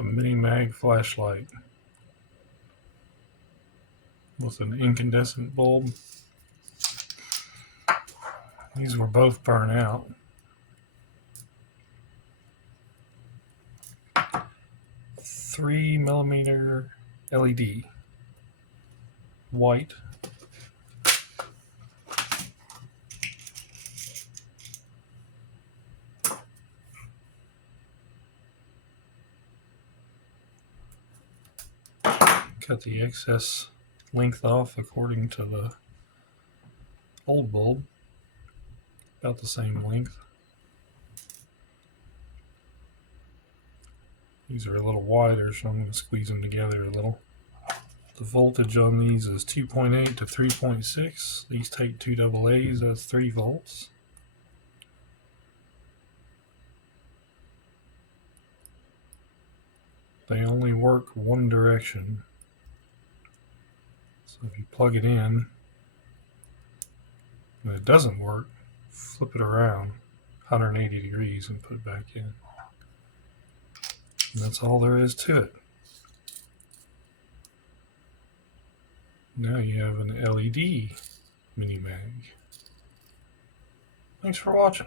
The Mini Mag flashlight with an incandescent bulb. These were both burnt out. $3mm LED, white. Cut the excess length off according to the old bulb, about the same length. These are a little wider, so I'm going to squeeze them together a little. The voltage on these is 2.8 to 3.6. These take 2 AA's, that's 3 volts. They only work one direction. So if you plug it in and it doesn't work, flip it around 180 degrees and put it back in. And that's all there is to it. Now you have an LED Mini Mag. Thanks for watching.